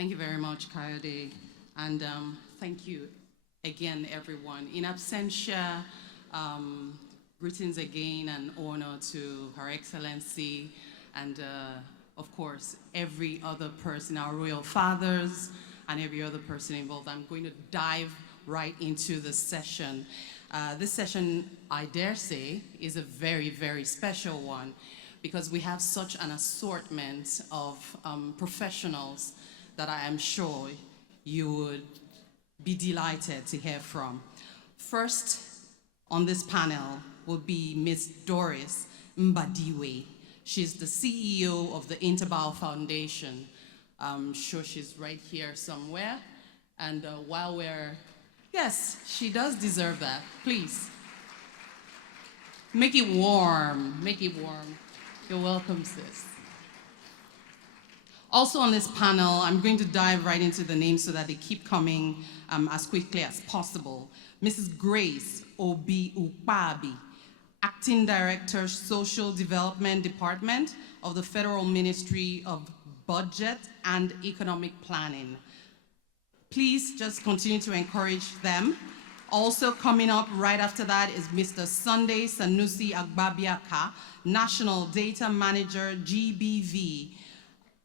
Thank you very much, Kayode. And thank you again, everyone. In absentia, greetings again and honor to Her Excellency and, of course, every other person, our royal fathers and every other person involved. I'm going to dive right into the session. This session, I dare say, is a very, very special one because we have such an assortment of professionals that I am sure you would be delighted to hear from. First on this panel will be Ms. Doris Mbadiwe. She's the CEO of the InterBau Foundation. I'm sure she's right here somewhere. And while we're, yes, she does deserve that. Please. Make it warm, make it warm. You're welcome, sis. Also on this panel, I'm going to dive right into the names so that they keep coming as quickly as possible. Mrs. Grace Obi-Ukpabi, Acting Director, Social Development Department of the Federal Ministry of Budget and Economic Planning. Please just continue to encourage them. Also coming up right after that is Mr. Sunday Sanusi-Agbabiaka, National Data Manager, GBV,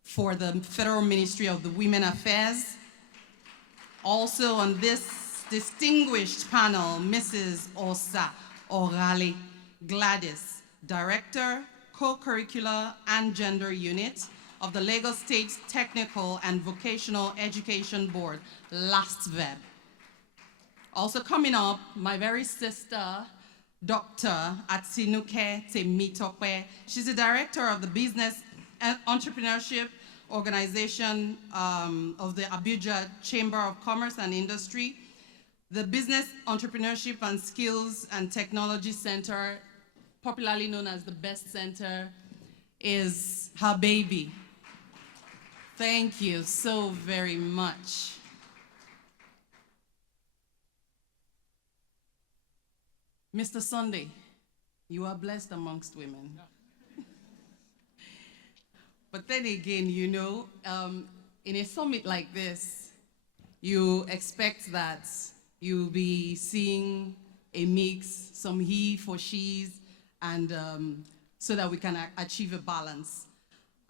for the Federal Ministry of the Women Affairs. Also on this distinguished panel, Mrs. Osah, Oghale, Gladys, Director, Co-curricular and Gender Unit of the Lagos State Technical and Vocational Education Board, LASTVEB. Also coming up, my very sister, Dr. Tinuke Temitope. She's the Director of the Business and Entrepreneurship Organization of the Abuja Chamber of Commerce and Industry. The Business Entrepreneurship and Skills and Technology Center, popularly known as the BEST Center, is her baby. Thank you so very much. Mr. Sunday, you are blessed amongst women. But then again, you know, in a summit like this, you expect that you'll be seeing a mix, some he for she's, and so that we can achieve a balance.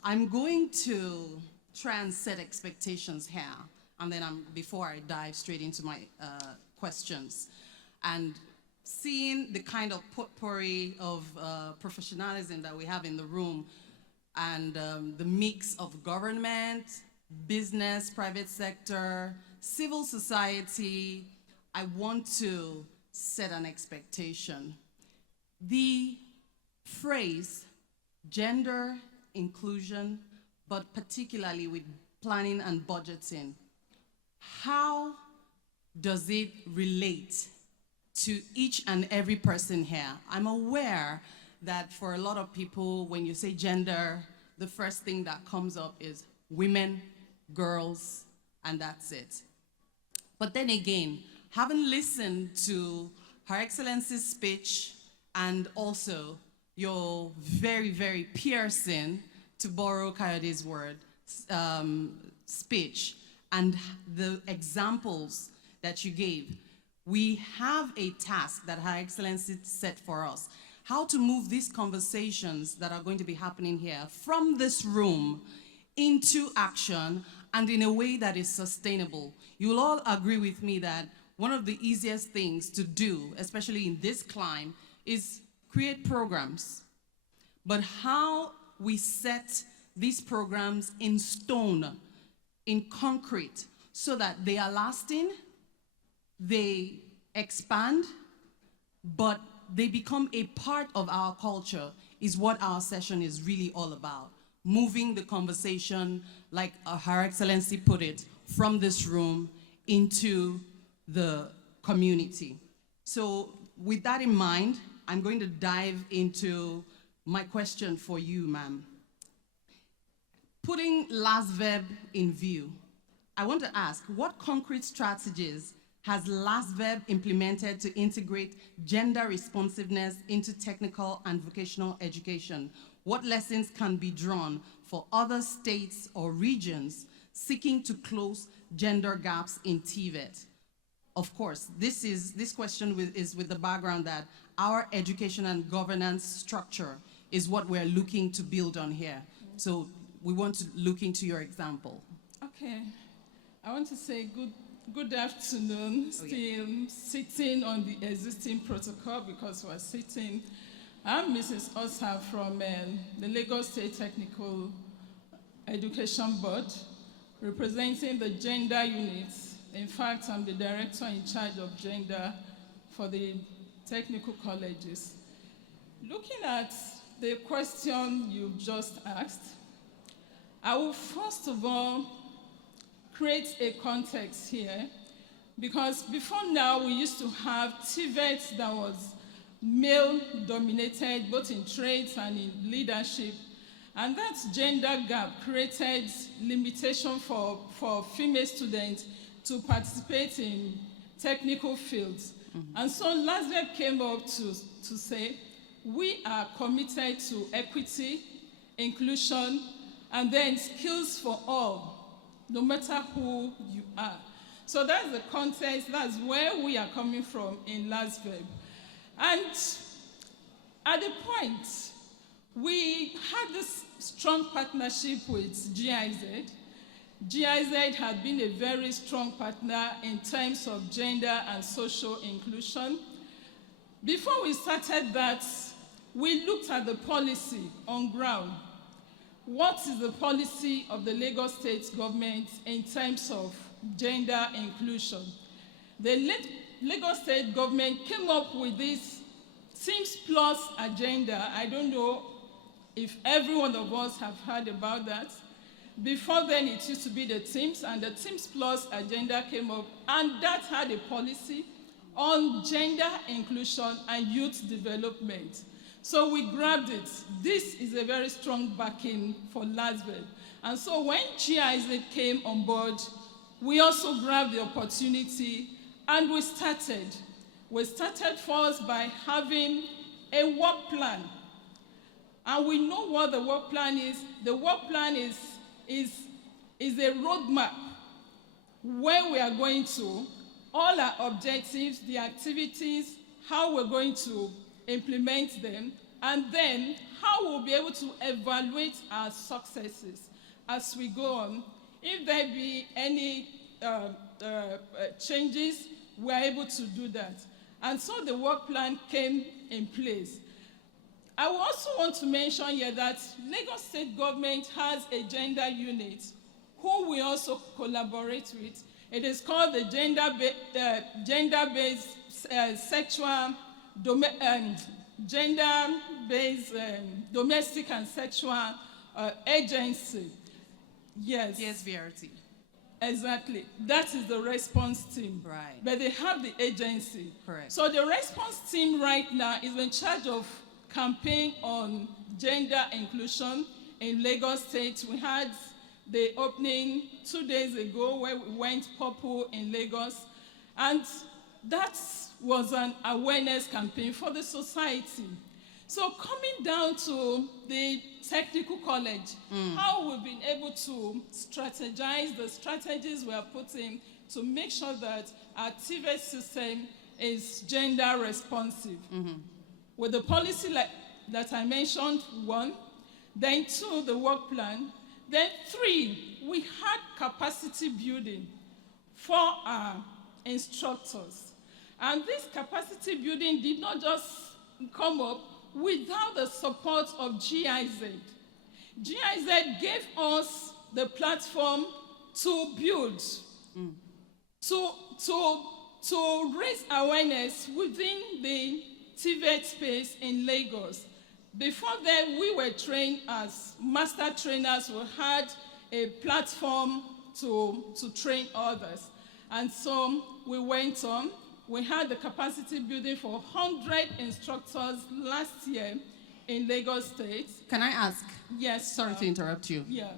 I'm going to try and set expectations here, and then before I dive straight into my questions. And seeing the kind of potpourri of professionalism that we have in the room, and the mix of government, business, private sector, civil society, I want to set an expectation. The phrase gender inclusion, but particularly with planning and budgeting, how does it relate to each and every person here? I'm aware that for a lot of people, when you say gender, the first thing that comes up is women, girls, and that's it. But then again, having listened to Her Excellency's speech and also your very, very piercing, to borrow Kayode's word, speech, and the examples that you gave, we have a task that Her Excellency set for us. How to move these conversations that are going to be happening here from this room into action and in a way that is sustainable. You will all agree with me that one of the easiest things to do, especially in this climate, is create programs. But how we set these programs in stone, in concrete, so that they are lasting, they expand, but they become a part of our culture is what our session is really all about. Moving the conversation, like Her Excellency put it, from this room into the community. So with that in mind, I'm going to dive into my question for you, ma'am. Putting LASTVEB in view, I want to ask, what concrete strategies has LASTVEB implemented to integrate gender responsiveness into technical and vocational education? What lessons can be drawn for other states or regions seeking to close gender gaps in TVET. Of course, this question is with the background that our education and governance structure is what we're looking to build on here. So we want to look into your example. Okay. I want to say good afternoon. Still sitting on the existing protocol because we're sitting. I'm Mrs. Osah from the Lagos State Technical Education Board, representing the gender units. In fact, I'm the director in charge of gender for the technical colleges. Looking at the question you've just asked, I will first of all create a context here, because before now we used to have TVET that was male-dominated, both in trades and in leadership, and that gender gap created limitation for female students to participate in technical fields. And so LASTVEB came up to say, we are committed to equity, inclusion, and then skills for all, no matter who you are. So that's the context, that's where we are coming from in LASTVEB. And at the point, we had this strong partnership with GIZ. GIZ had been a very strong partner in terms of gender and social inclusion. Before we started that, we looked at the policy on ground. What is the policy of the Lagos State government in terms of gender inclusion? The Lagos State government came up with this Teams Plus agenda. I don't know if every one of us have heard about that. Before then, it used to be the Teams, and the Teams Plus agenda came up, and that had a policy on gender inclusion and youth development. So we grabbed it. This is a very strong backing for LASTVEB. And so when GIZ came on board, we also grabbed the opportunity and we started. We started first by having a work plan. And we know what the work plan is. The work plan is a roadmap where we are going to, all our objectives, the activities, how we're going to implement them, and then how we'll be able to evaluate our successes as we go on. If there be any changes, we're able to do that. And so the work plan came in place. I also want to mention here that Lagos State government has a gender unit who we also collaborate with. It is called the Gender-Based Domestic and Sexual Agency. Yes. GSVRT. Exactly. That is the response team. Right. But they have the agency. Correct. So the response team right now is in charge of campaign on gender inclusion in Lagos State. We had the opening 2 days ago where we went purple in Lagos. And that was an awareness campaign for the society. So coming down to the technical college, how we've been able to strategize the strategies we are putting to make sure that our TVET system is gender responsive. With the policy that I mentioned, 1, then 2, the work plan, then 3, we had capacity building for our instructors. And this capacity building did not just come up without the support of GIZ. GIZ gave us the platform to build, to raise awareness within the TVET space in Lagos. Before then, we were trained as master trainers. We had a platform to train others. And so we went on. We had the capacity building for 100 instructors last year in Lagos State. Can I ask? Yes. Sorry to interrupt you. Yeah.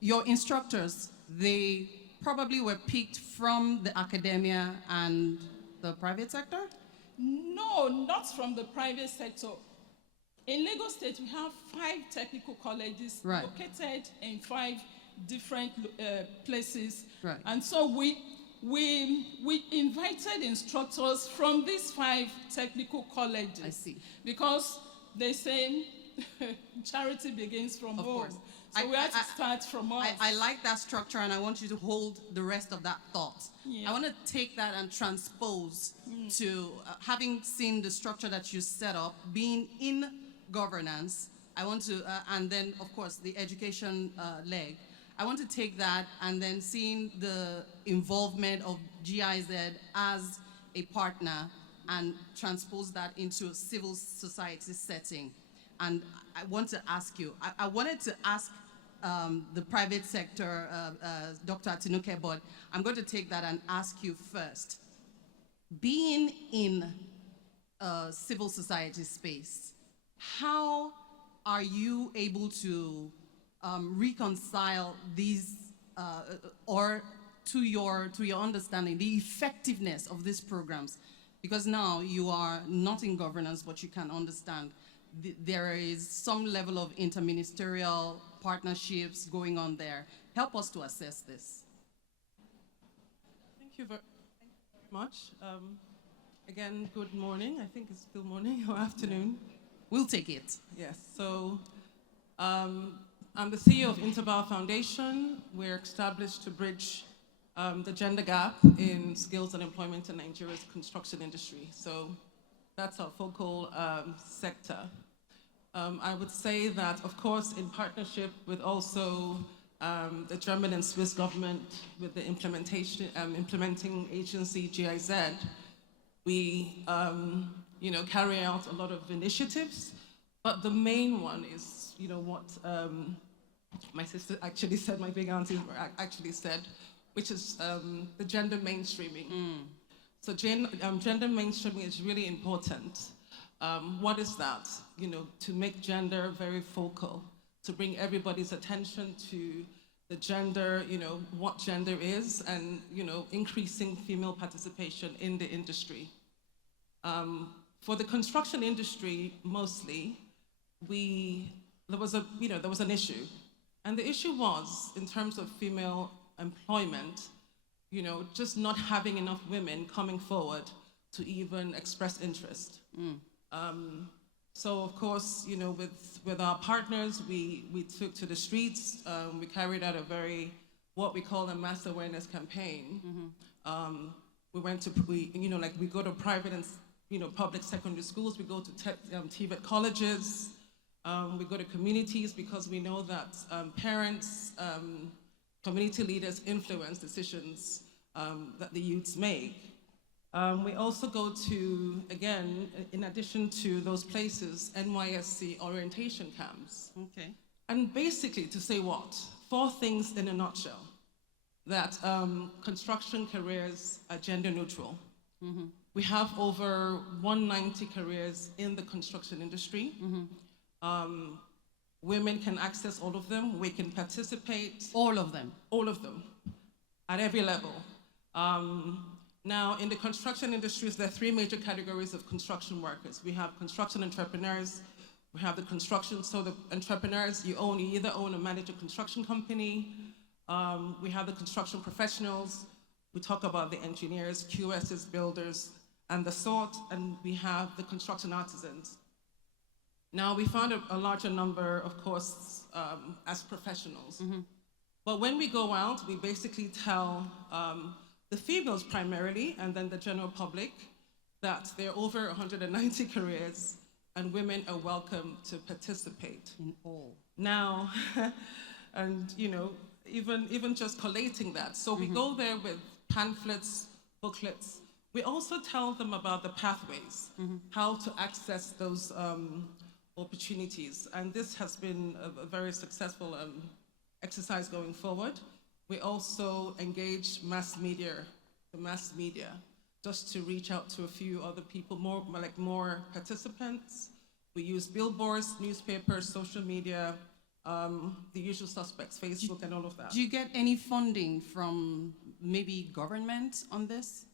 Your instructors, they probably were picked from the academia and the private sector? No, not from the private sector. In Lagos State, we have 5 technical colleges located in 5 different places. Right. And so we invited instructors from these 5 technical colleges. I see. Because they say charity begins from home. Of course. So we had to start from us. I like that structure, and I want you to hold the rest of that thought. Yeah. I want to take that and transpose to having seen the structure that you set up, being in governance. I want to, and then, of course, the education leg. I want to take that and then seeing the involvement of GIZ as a partner and transpose that into a civil society setting. And I want to ask you, I wanted to ask the private sector, Dr. Tinuke, but I'm going to take that and ask you first. Being in a civil society space, how are you able to reconcile these, or to your understanding, the effectiveness of these programs? Because now you are not in governance, but you can understand there is some level of interministerial partnerships going on there. Help us to assess this. Thank you very much. Again, good morning. I think it's still morning or afternoon. We'll take it. Yes, so I'm the CEO of InterBau Foundation. We're established to bridge the gender gap in skills and employment in Nigeria's construction industry. So that's our focal sector. I would say that, of course, in partnership with also the German and Swiss government, with the implementing agency GIZ, we carry out a lot of initiatives. But the main one is, what my sister actually said, my big auntie actually said, which is the gender mainstreaming. So gender mainstreaming is really important. What is that? To make gender very focal, to bring everybody's attention to the gender, what gender is, and increasing female participation in the industry. For the construction industry, mostly, there was an issue, and the issue was in terms of female employment, just not having enough women coming forward to even express interest. So of course, with our partners, we took to the streets. We carried out what we call a mass awareness campaign. We went to, we go to private and public secondary schools. We go to TVET colleges. We go to communities because we know that parents, community leaders influence decisions that the youths make. We also go to, again, in addition to those places, NYSC orientation camps. Okay. And basically to say what? 4 things in a nutshell. That construction careers are gender neutral. We have over 190 careers in the construction industry. Women can access all of them. We can participate. All of them? All of them, at every level. Now, in the construction industries, there are 3 major categories of construction workers. We have construction entrepreneurs. We have the construction, so the entrepreneurs, you either own or manage a construction company. We have the construction professionals. We talk about the engineers, QSs, builders, and the sort, and we have the construction artisans. Now, we found a larger number, of course, as professionals. But when we go out, we basically tell the females primarily, and then the general public, that there are over 190 careers, and women are welcome to participate. In all. Now, and even just collating that. So we go there with pamphlets, booklets. We also tell them about the pathways, how to access those opportunities. And this has been a very successful exercise going forward. We also engage the mass media, just to reach out to a few other people, more participants. We use billboards, newspapers, social media, the usual suspects, Facebook and all of that. Do you get any funding from maybe government on this?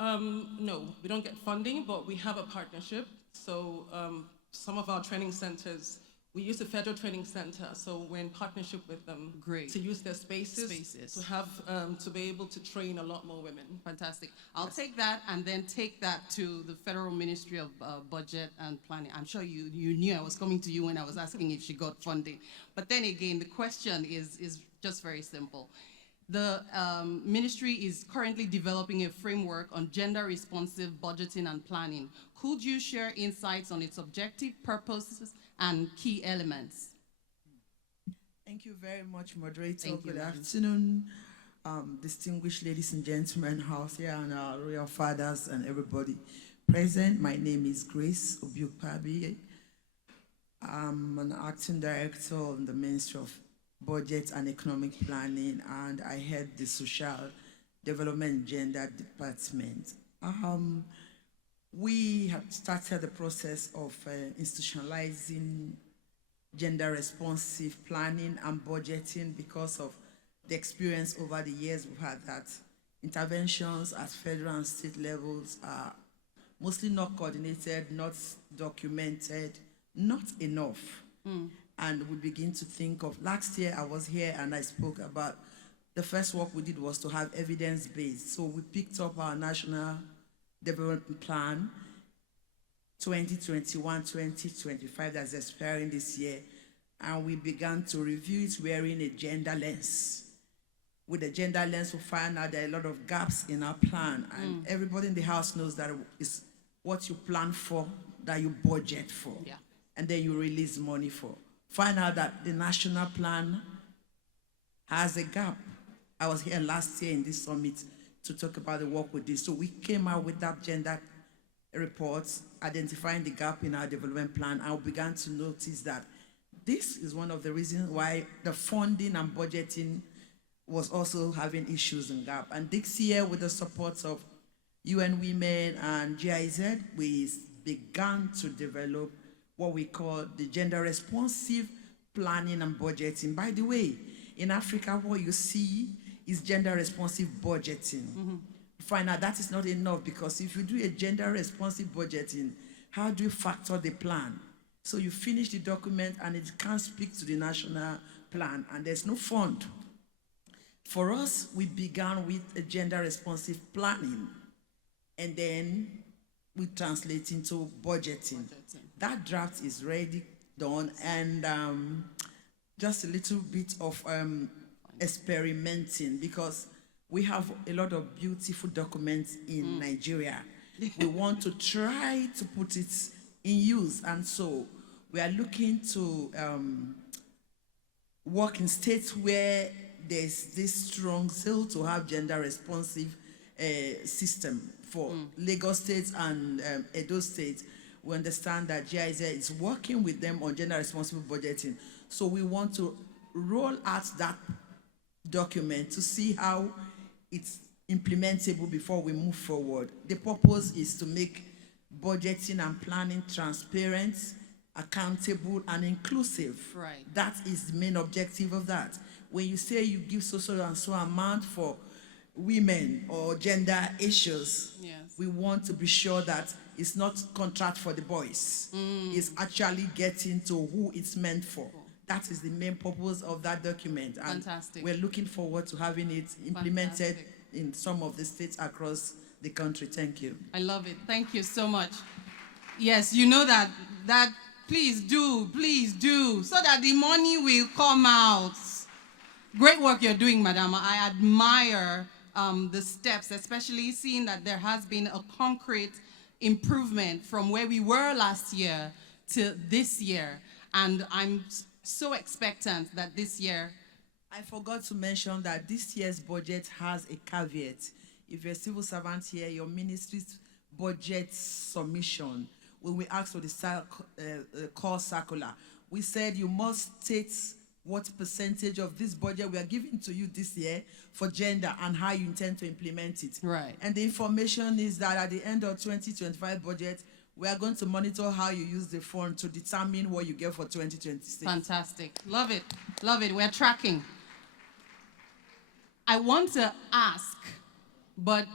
No, we don't get funding, but we have a partnership. So some of our training centers, We use the Federal Training Center, so we're in partnership with them. Great. To use their spaces. To have, to be able to train a lot more women. Fantastic. I'll take that and then take that to the Federal Ministry of Budget and Planning. I'm sure you knew I was coming to you when I was asking if she got funding. But then again, the question is just very simple. The ministry is currently developing a framework on gender-responsive budgeting and planning. Could you share insights on its objective, purposes, and key elements? Thank you very much, Moderator. Thank you, Good afternoon, distinguished ladies and gentlemen, house here, and our royal fathers and everybody present. My name is Grace Obi-Ukpabi. I'm an acting director in the Ministry of Budget and Economic Planning, and I head the Social Development Gender Department. We have started the process of institutionalizing gender-responsive planning and budgeting because of the experience over the years we've had that interventions at federal and state levels are mostly not coordinated, not documented, not enough. And we begin to think of, last year I was here and I spoke about the first work we did was to have evidence-based. So we picked up our National Development Plan 2021-2025 that's expiring this year, and we began to review it wearing a gender lens. With a gender lens, we find out there are a lot of gaps in our plan, and everybody in the house knows that it's what you plan for that you budget for, and then you release money for. Find out that the national plan has a gap. I was here last year in this summit to talk about the work we did. So we came out with that gender report, identifying the gap in our development plan, and we began to notice that this is one of the reasons why the funding and budgeting was also having issues and gap. And this year, with the support of UN Women and GIZ, we began to develop what we call the gender responsive planning and budgeting. By the way, in Africa, what you see is gender responsive budgeting. Find out that is not enough, because if you do a gender responsive budgeting, how do you factor the plan? So you finish the document and it can't speak to the national plan, and there's no fund. For us, we began with a gender responsive planning, and then we translate into budgeting. That draft is ready, done, and just a little bit of experimenting, because we have a lot of beautiful documents in Nigeria. We want to try to put it in use, and so we are looking to work in states where there's this strong zeal to have gender responsive system. For Lagos State and Edo State, we understand that GIZ is working with them on gender responsible budgeting. So we want to roll out that document to see how it's implementable before we move forward. The purpose is to make budgeting and planning transparent, accountable, and inclusive. Right. That is the main objective of that. When you say you give so and so amount for women or gender issues, we want to be sure that it's not contract for the boys. It's actually getting to who it's meant for. That is the main purpose of that document. And Fantastic. we're looking forward to having it implemented in some of the states across the country. Thank you. I love it. Thank you so much. Yes, you know that please do, so that the money will come out. Great work you're doing, Madam. I admire the steps, especially seeing that there has been a concrete improvement from where we were last year to this year. And I'm so expectant that this year... I forgot to mention that this year's budget has a caveat. If you're a civil servant here, your ministry's budget submission, when we asked for the core circular, we said you must state what percentage of this budget we are giving to you this year for gender and how you intend to implement it. Right. And the information is that at the end of 2025 budget, we are going to monitor how you use the fund to determine what you get for 2026. Fantastic. Love it. Love it. We're tracking. I want to ask, but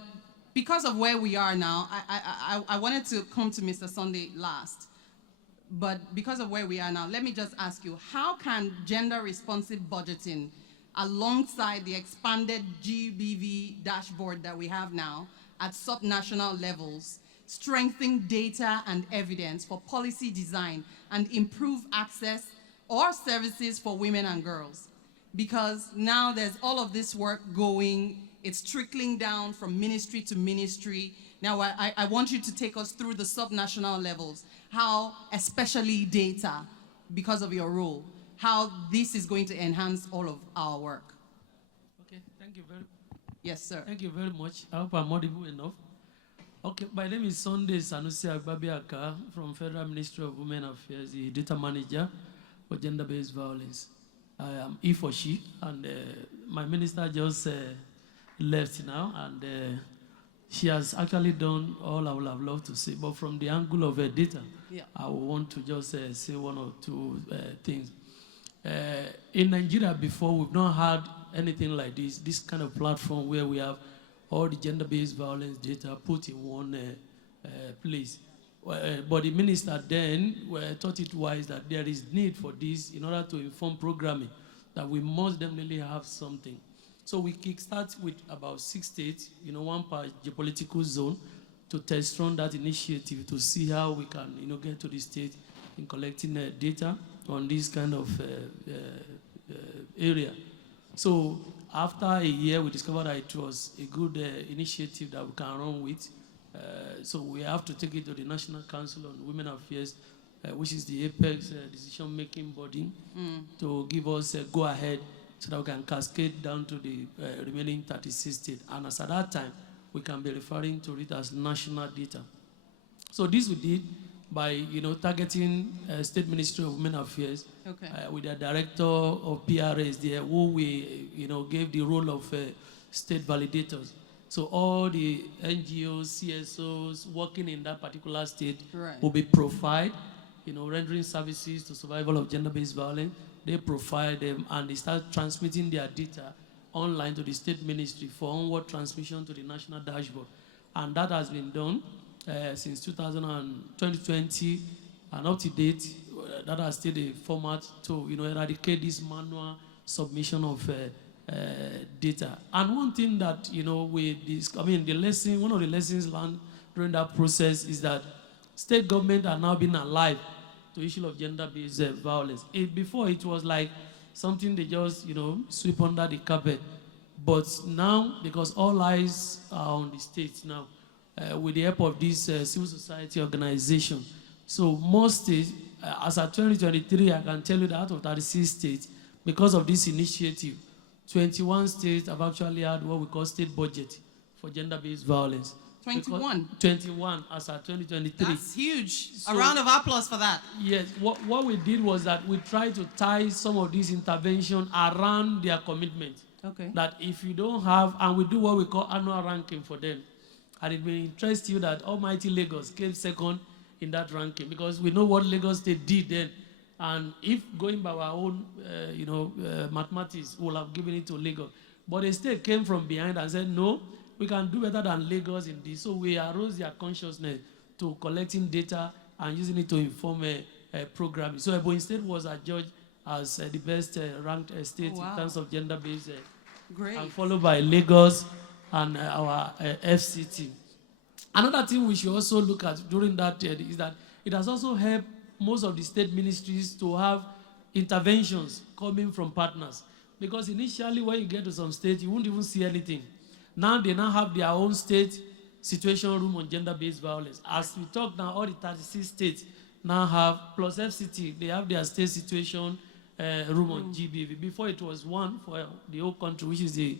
because of where we are now, I wanted to come to Mr. Sunday last. but because of where we are now, let me just ask you, how can gender-responsive budgeting, alongside the expanded GBV dashboard that we have now at subnational levels, strengthen data and evidence for policy design and improve access or services for women and girls? Because now there's all of this work going, it's trickling down from ministry to ministry. Now I want you to take us through the subnational levels, how, especially data, because of your role, how this is going to enhance all of our work. Okay, thank you very much. Yes, sir. Thank you very much. I hope I'm audible enough. Okay, my name is Sunday Sanusi-Agbabiaka from Federal Ministry of Women Affairs, the data manager for gender-based violence. I am he for she, and my minister just left now, and she has actually done all I would have loved to say. But from the angle of data, yeah, I want to just say one or two things. In Nigeria before, we've not had anything like this kind of platform where we have all the gender-based violence data put in one place. But the minister then thought it wise that there is need for this in order to inform programming, that we must definitely have something. So we kickstart with about 6 states, one per geopolitical zone, to test run that initiative to see how we can, get to the state in collecting data on this kind of area. So after a year, we discovered that it was a good initiative that we can run with. So we have to take it to the National Council on Women Affairs, which is the apex decision-making body, to give us a go-ahead so that we can cascade down to the remaining 36 states. And as at that time, we can be referring to it as national data. So this we did by, targeting State Ministry of Women Affairs, okay, with the director of PRS there, who we, gave the role of state validators. So all the NGOs, CSOs working in that particular state, right, will be profiled, rendering services to survival of gender-based violence. They profile them and they start transmitting their data online to the state ministry for onward transmission to the national dashboard. And that has been done since 2020 and up to date. That has stayed a format to eradicate this manual submission of data. And one thing that one of the lessons learned during that process is that state government are now being alive to issue of gender-based violence. Before it was like something they just sweep under the carpet, but now because all eyes are on the states now, with the help of this civil society organization. So most states, as of 2023, I can tell you that out of 36 states, because of this initiative, 21 states have actually had what we call state budget for gender-based violence. 21? 21 as of 2023. That's huge. So, a round of applause for that. Yes. What we did was that we tried to tie some of these interventions around their commitment. Okay. That if you don't have, and we do what we call annual ranking for them. And it may interest you that almighty Lagos came second in that ranking, because we know what Lagos State did then. And if going by our own, mathematics, we'll have given it to Lagos. But the state came from behind and said, no, we can do better than Lagos in this. So we arose their consciousness to collecting data and using it to inform programming. So Ebonyi State was adjudged as the best ranked state in terms of gender-based. Great. And followed by Lagos and our FCT. Another thing we should also look at during that is that it has also helped most of the state ministries to have interventions coming from partners. Because initially when you get to some states, you won't even see anything. Now they now have their own state situation room on gender-based violence. As we talk now, all the 36 states now have, plus FCT, they have their state situation room on GBV. Before it was one for the whole country, which is the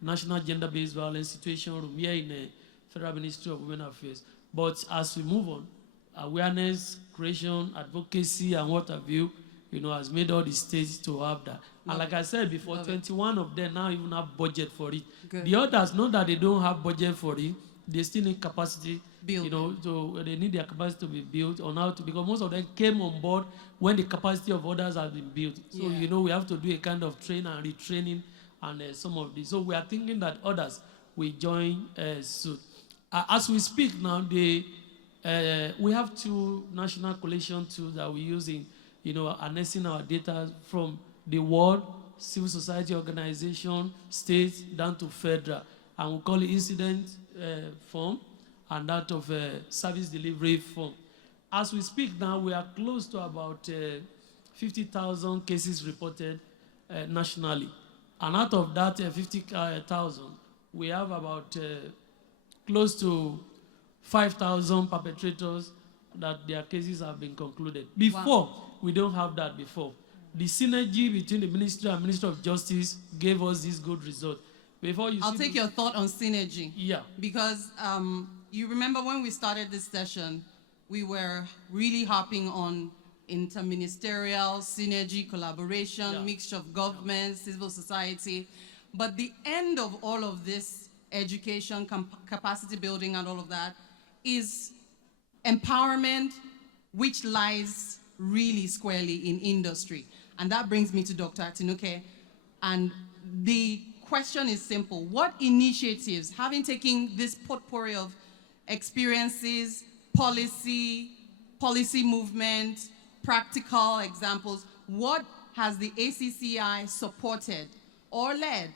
National Gender-Based Violence Situation Room here in the Federal Ministry of Women Affairs. But as we move on, awareness, creation, advocacy, and what have you, has made all the states to have that. And like I said before, 21 of them now even have budget for it. Good. The others know that they don't have budget for it. They still need capacity, so they need their capacity to be built on how to, because most of them came on board when the capacity of others has been built. So, we have to do a kind of train and retraining and some of this. So we are thinking that others will join suit. As we speak now, the We have 2 national collation tools that we use in, harnessing our data from the world, civil society organization, states, down to federal. And we call it incident form and that of service delivery form. As we speak now, we are close to about 50,000 cases reported nationally. And out of that 50,000, we have about close to 5,000 perpetrators that their cases have been concluded. Before, we don't have that before. The synergy between the ministry and Ministry of Justice gave us this good result. I'll take your thought on synergy. Yeah. Because you remember when we started this session, we were really harping on interministerial synergy, collaboration, mixture of government, civil society. But the end of all of this education, capacity building and all of that is empowerment, which lies really squarely in industry. And that brings me to Dr. Tinuke. And the question is simple. What initiatives, having taken this potpourri of experiences, policy movement, practical examples, what has the ACCI supported or led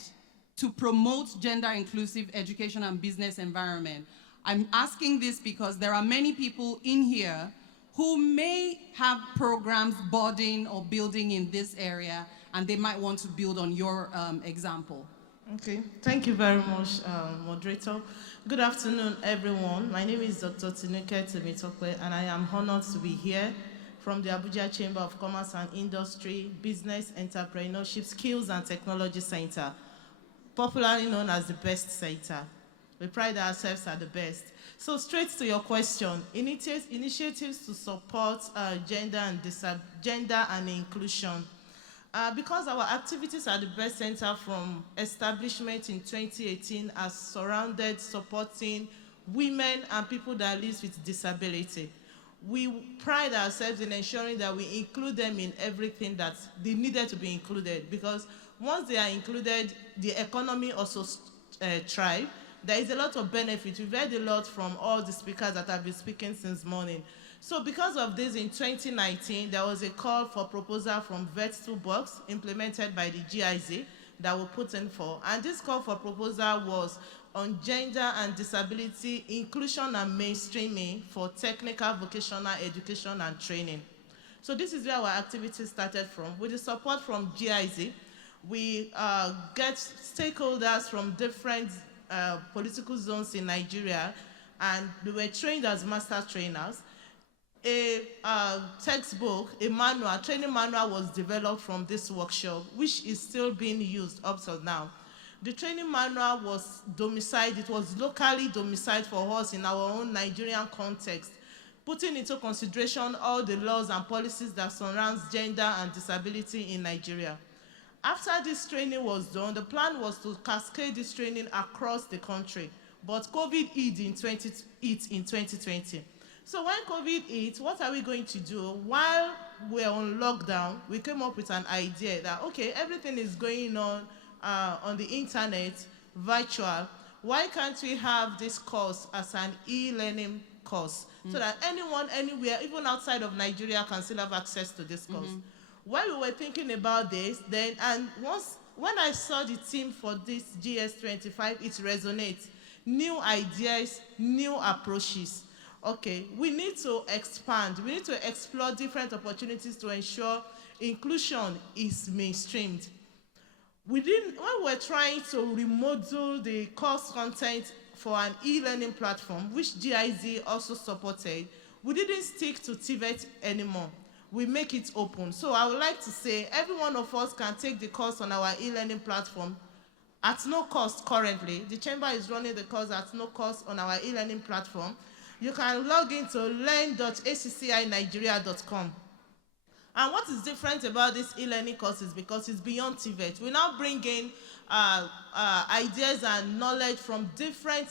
to promote gender-inclusive education and business environment? I'm asking this because there are many people in here who may have programs budding or building in this area, and they might want to build on your example. Okay, thank you very much, Moderator. Good afternoon, everyone. My name is Dr. Tinuke Temitope, and I am honored to be here from the Abuja Chamber of Commerce and Industry, Business, Entrepreneurship, Skills and Technology Center, popularly known as the BEST Center. We pride ourselves at the best. So straight to your question, initiatives to support gender and inclusion. Because our activities at the BEST Center from establishment in 2018 are surrounded supporting women and people that live with disability. We pride ourselves in ensuring that we include them in everything that they needed to be included, because once they are included, the economy also thrives. There is a lot of benefit. We've heard a lot from all the speakers that have been speaking since morning. So because of this, in 2019, there was a call for proposal from VET Toolbox implemented by the GIZ that we put in for. And this call for proposal was on gender and disability inclusion and mainstreaming for technical vocational education and training. So this is where our activity started from. With the support from GIZ, we get stakeholders from different political zones in Nigeria, and they were trained as master trainers. A textbook, a manual, training manual was developed from this workshop, which is still being used up till now. The training manual was domiciled, it was locally domiciled for us in our own Nigerian context, putting into consideration all the laws and policies that surround gender and disability in Nigeria. After this training was done, the plan was to cascade this training across the country, but COVID hit in 2020. So when COVID hit, what are we going to do? While we're on lockdown, we came up with an idea that, okay, everything is going on the internet, virtual. Why can't we have this course as an e-learning course so that anyone, anywhere, even outside of Nigeria, can still have access to this course? While we were thinking about this, when I saw the theme for this GS-25, it resonates. New ideas, new approaches. Okay, we need to expand. We need to explore different opportunities to ensure inclusion is mainstreamed. When we were trying to remodel the course content for an e-learning platform, which GIZ also supported, we didn't stick to TVET anymore. We make it open. So I would like to say every one of us can take the course on our e-learning platform at no cost currently. The Chamber is running the course at no cost on our e-learning platform. You can log into learn.accinigeria.com. And what is different about this e-learning course is because it's beyond TVET. We now bring in ideas and knowledge from different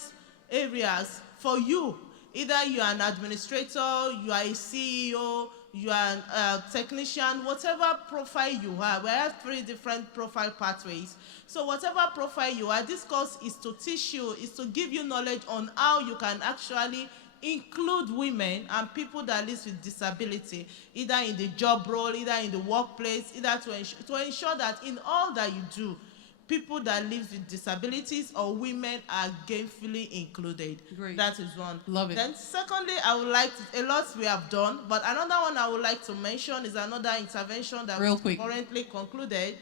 areas for you. Either you are an administrator, you are a CEO, you are a technician, whatever profile you have. We have 3 different profile pathways. So whatever profile you are, this course is to teach you, is to give you knowledge on how you can actually include women and people that live with disability, either in the job role, either in the workplace, either to ensure that in all that you do, people that live with disabilities or women are gainfully included. Great. That is one. Love it. Then secondly, I would like to, a lot we have done, but another one I would like to mention is another intervention that we currently concluded,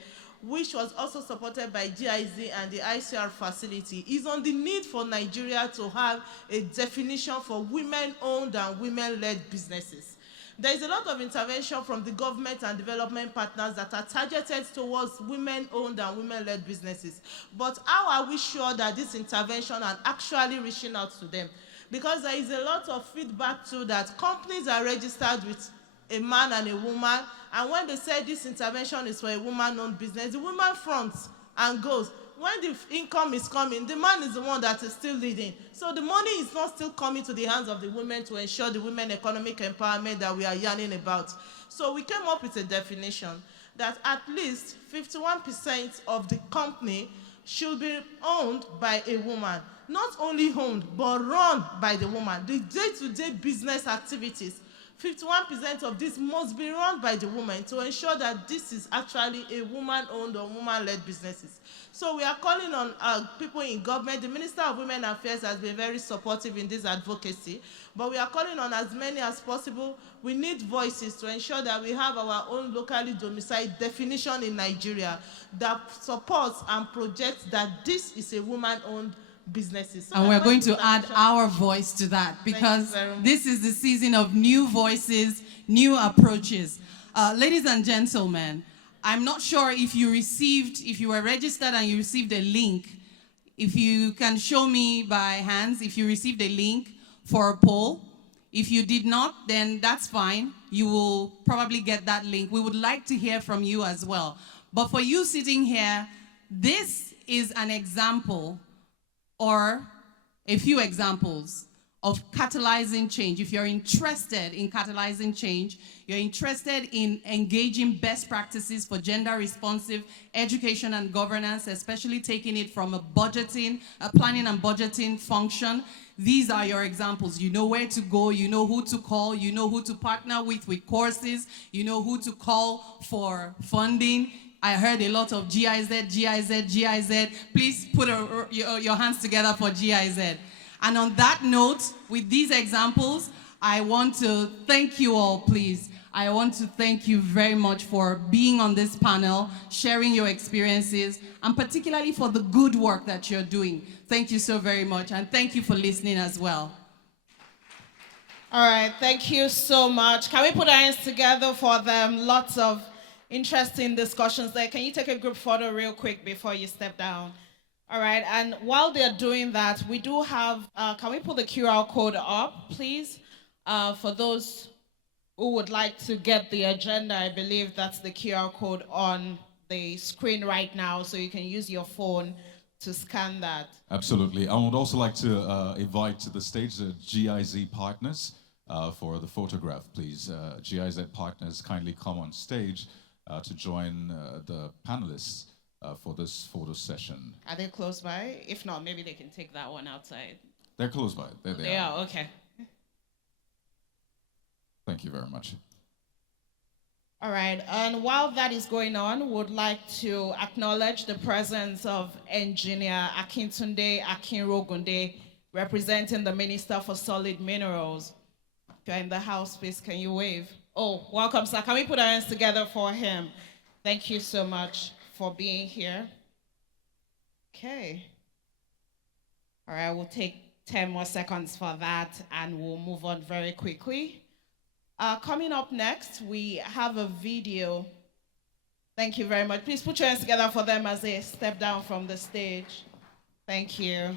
which was also supported by GIZ and the ICR facility, is on the need for Nigeria to have a definition for women-owned and women-led businesses. There is a lot of intervention from the government and development partners that are targeted towards women-owned and women-led businesses. But how are we sure that this intervention are actually reaching out to them? Because there is a lot of feedback too that companies are registered with a man and a woman, and when they say this intervention is for a woman-owned business, the woman fronts and goes. When the income is coming, the man is the one that is still leading. So the money is not still coming to the hands of the women to ensure the women economic empowerment that we are yearning about. So we came up with a definition that at least 51% of the company should be owned by a woman. Not only owned, but run by the woman. The day-to-day business activities, 51% of this must be run by the woman to ensure that this is actually a woman-owned or woman-led businesses. So we are calling on people in government. The Minister of Women Affairs has been very supportive in this advocacy, but we are calling on as many as possible. We need voices to ensure that we have our own locally domiciled definition in Nigeria that supports and projects that this is a woman-owned businesses. And we're going to add our voice to that because this is the season of new voices, new approaches. Ladies and gentlemen, I'm not sure if you were registered and you received a link. If you can show me by hands, if you received a link for a poll. If you did not, then that's fine. You will probably get that link. We would like to hear from you as well. But for you sitting here, this is an example or a few examples of catalyzing change. If you're interested in catalyzing change, you're interested in engaging best practices for gender-responsive education and governance, especially taking it from a planning and budgeting function, these are your examples. You know where to go, you know who to call, you know who to partner with courses, you know who to call for funding. I heard a lot of GIZ, GIZ, GIZ. Please put your hands together for GIZ. And on that note, with these examples, I want to thank you all, please. I want to thank you very much for being on this panel, sharing your experiences, and particularly for the good work that you're doing. Thank you so very much, and thank you for listening as well. All right, thank you so much. Can we put our hands together for them? Lots of interesting discussions there. Can you take a group photo real quick before you step down? All right, and while they're doing that, we do have, can we put the QR code up, please? For those who would like to get the agenda, I believe that's the QR code on the screen right now, so you can use your phone to scan that. Absolutely. I would also like to invite to the stage the GIZ partners for the photograph, please. GIZ partners kindly come on stage to join the panelists for this photo session. Are they close by? If not, maybe they can take that one outside. They're close by. There they are. Yeah, okay. Thank you very much. All right, and while that is going on, would like to acknowledge the presence of Engineer Akintunde Akinrogunde, representing the Minister for Solid Minerals. If you're in the house, please, can you wave? Oh, welcome, sir. Can we put our hands together for him? Thank you so much for being here. Okay. All right, we'll take 10 more seconds for that, and we'll move on very quickly. Coming up next, we have a video. Thank you very much. Please put your hands together for them as they step down from the stage. Thank you.